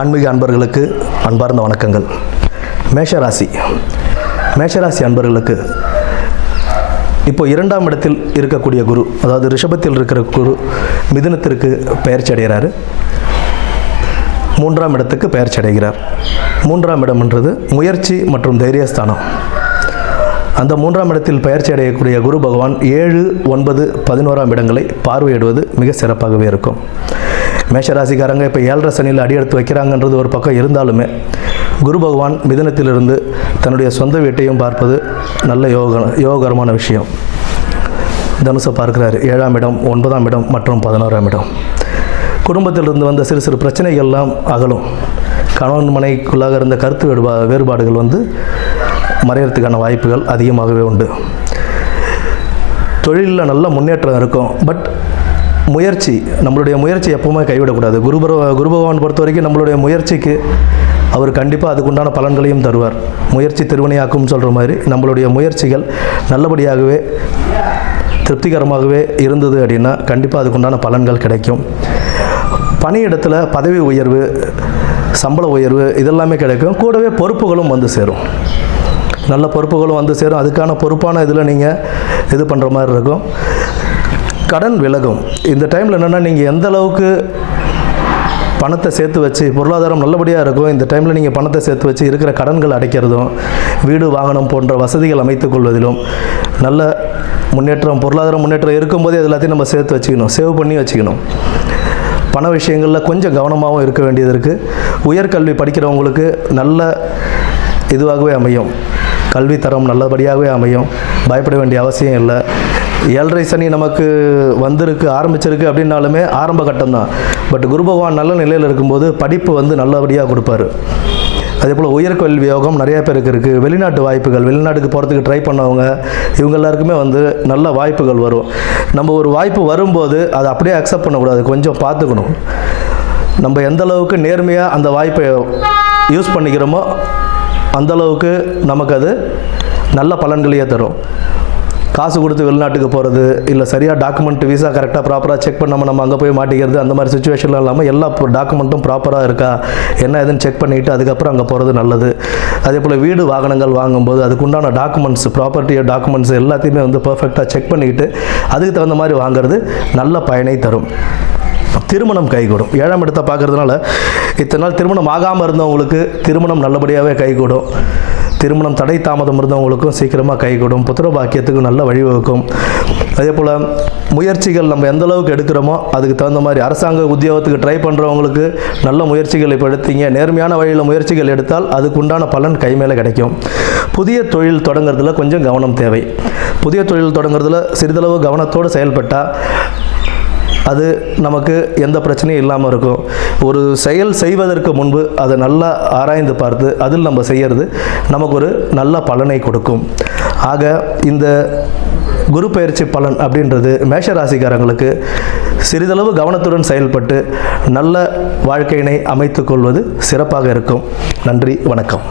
ஆன்மீக அன்பர்களுக்கு அன்பார்ந்த வணக்கங்கள். மேஷராசி. மேஷராசி அன்பர்களுக்கு இப்போ இரண்டாம் இடத்தில் இருக்கக்கூடிய குரு அதாவது ரிஷபத்தில் இருக்கிற குரு மிதுனத்திற்கு பெயர்ச்சி அடைகிறாரு. மூன்றாம் இடத்துக்கு பெயர்ச்சி அடைகிறார். மூன்றாம் இடம்ன்றது முயற்சி மற்றும் தைரியஸ்தானம். அந்த மூன்றாம் இடத்தில் பயிற்சி அடையக்கூடிய குரு பகவான் ஏழு ஒன்பது பதினோராம் இடங்களை பார்வையிடுவது மிக சிறப்பாகவே இருக்கும். மேஷராசிக்காரங்க இப்போ ஏழரை சனியில் அடி எடுத்து வைக்கிறாங்கன்றது ஒரு பக்கம் இருந்தாலுமே குரு பகவான் மிதனத்திலிருந்து தன்னுடைய சொந்த வீட்டையும் பார்ப்பது நல்ல யோக யோககரமான விஷயம். தனுசை பார்க்கிறார். ஏழாம் இடம் ஒன்பதாம் இடம் மற்றும் பதினோராம் இடம். குடும்பத்திலிருந்து வந்த சிறு சிறு பிரச்சனைகள்லாம் அகலும். கணவன் மனைக்குள்ளாக இருந்த கருத்து வேறுபா வேறுபாடுகள் வந்து மறையறதுக்கான வாய்ப்புகள் அதிகமாகவே உண்டு. தொழிலில் நல்ல முன்னேற்றம் இருக்கும். பட் முயற்சி நம்மளுடைய முயற்சி எப்பவுமே கைவிடக்கூடாது. குரு குரு பகவான் பொறுத்த வரைக்கும் நம்மளுடைய முயற்சிக்கு அவர் கண்டிப்பாக அதுக்குண்டான பலன்களையும் தருவார். முயற்சி திருவினையாக்கும் சொல்கிற மாதிரி நம்மளுடைய முயற்சிகள் நல்லபடியாகவே திருப்திகரமாகவே இருந்தது அப்படின்னா கண்டிப்பாக அதுக்குண்டான பலன்கள் கிடைக்கும். பணியிடத்தில் பதவி உயர்வு சம்பள உயர்வு இதெல்லாமே கிடைக்கும். கூடவே பொறுப்புகளும் வந்து சேரும். நல்ல பொறுப்புகளும் வந்து சேரும். அதுக்கான பொறுப்பான இதில் நீங்கள் இது பண்ணுற மாதிரி இருக்கும். கடன் விலகும். இந்த டைமில் என்னென்னா நீங்கள் எந்த அளவுக்கு பணத்தை சேர்த்து வச்சு பொருளாதாரம் நல்லபடியாக இருக்கும் இந்த டைமில் நீங்கள் பணத்தை சேர்த்து வச்சு இருக்கிற கடன்கள் அடைக்கிறதும் வீடு வாகனம் போன்ற வசதிகள் அமைத்துக் கொள்வதிலும் நல்ல முன்னேற்றம் பொருளாதார முன்னேற்றம் இருக்கும்போதே அது எல்லாத்தையும் நம்ம சேர்த்து வச்சுக்கணும் சேவ் பண்ணி வச்சுக்கணும். பண விஷயங்களில் கொஞ்சம் கவனமாகவும் இருக்க வேண்டியது இருக்குது உயர்கல்வி படிக்கிறவங்களுக்கு நல்ல இதுவாகவே அமையும். கல்வி தரம் நல்லபடியாகவே அமையும். பயப்பட வேண்டிய அவசியம் இல்லை. ஏழரை சனி நமக்கு வந்திருக்கு ஆரம்பிச்சிருக்கு அப்படின்னாலுமே ஆரம்ப கட்டம் தான் பட் குரு பகவான் நல்ல நிலையில் இருக்கும்போது படிப்பு வந்து நல்லபடியாக கொடுப்பாரு. அதே போல் உயர்கல்வி யோகம் நிறைய பேருக்கு இருக்குது வெளிநாட்டு வாய்ப்புகள் வெளிநாட்டுக்கு போகிறதுக்கு ட்ரை பண்ணவங்க இவங்க எல்லாருக்குமே வந்து நல்ல வாய்ப்புகள் வரும். நம்ம ஒரு வாய்ப்பு வரும்போது அதை அப்படியே அக்செப்ட் பண்ணக்கூடாது. கொஞ்சம் பார்த்துக்கணும். நம்ம எந்த அளவுக்கு நேர்மையாக அந்த வாய்ப்பை யூஸ் பண்ணிக்கிறோமோ அந்த அளவுக்கு நமக்கு அது நல்ல பலன்களையே தரும். காசு கொடுத்து வெளிநாட்டுக்கு போகிறது இல்லை சரியாக டாக்குமெண்ட் விசா கரெக்டாக ப்ராப்பராக செக் பண்ணாமல் நம்ம அங்கே போய் மாட்டிக்கிறது அந்த மாதிரி சுச்சுவேஷன்லாம் இல்லாமல் எல்லா டாக்குமெண்ட்டும் ப்ராப்பராக இருக்கா? என்ன ஏதுன்னு செக் பண்ணிவிட்டு அதுக்கப்புறம் அங்கே போகிறது நல்லது. அதே போல் வீடு வாகனங்கள் வாங்கும்போது அதுக்குண்டான டாக்குமெண்ட்ஸ் ப்ராப்பர்ட்டி டாக்குமெண்ட்ஸ் எல்லாத்தையுமே வந்து பர்ஃபெக்டாக செக் பண்ணிக்கிட்டு அதுக்கு தகுந்த மாதிரி வாங்குறது நல்ல பயனை தரும். திருமணம் கைகூடும். ஏழாம் இடத்தை பார்க்குறதுனால இத்தனை நாள் திருமணம் ஆகாமல் இருந்தவங்களுக்கு திருமணம் நல்லபடியாகவே கைகூடும். திருமணம் தடை தாமதம் இருந்தவங்களுக்கும் சீக்கிரமாக கைகூடும். புத்திர பாக்கியத்துக்கும் நல்ல வழிவகுக்கும். அதே போல் முயற்சிகள் நம்ம எந்த அளவுக்கு எடுக்கிறோமோ அதுக்கு தகுந்த மாதிரி அரசாங்க உத்தியோகத்துக்கு ட்ரை பண்ணுறவங்களுக்கு நல்ல முயற்சிகள் இப்போ எடுத்தீங்க நேர்மையான வழியில் முயற்சிகள் எடுத்தால் அதுக்கு உண்டான பலன் கை மேலே கிடைக்கும். புதிய தொழில் தொடங்குறதுல கொஞ்சம் கவனம் தேவை. புதிய தொழில் தொடங்குறதுல சிறிதளவு கவனத்தோடு செயல்பட்டால் அது நமக்கு எந்த பிரச்சனையும் இல்லாமல் இருக்கும். ஒரு செயல் செய்வதற்கு முன்பு அதை நல்லா ஆராய்ந்து பார்த்து அதில் நம்ம செய்கிறது நமக்கு ஒரு நல்ல பலனை கொடுக்கும். ஆக இந்த குரு பயிற்சி பலன் அப்படின்றது மேஷராசிக்காரங்களுக்கு சிறிதளவு கவனத்துடன் செயல்பட்டு நல்ல வாழ்க்கையினை அமைத்துக்கொள்வது சிறப்பாக இருக்கும். நன்றி வணக்கம்.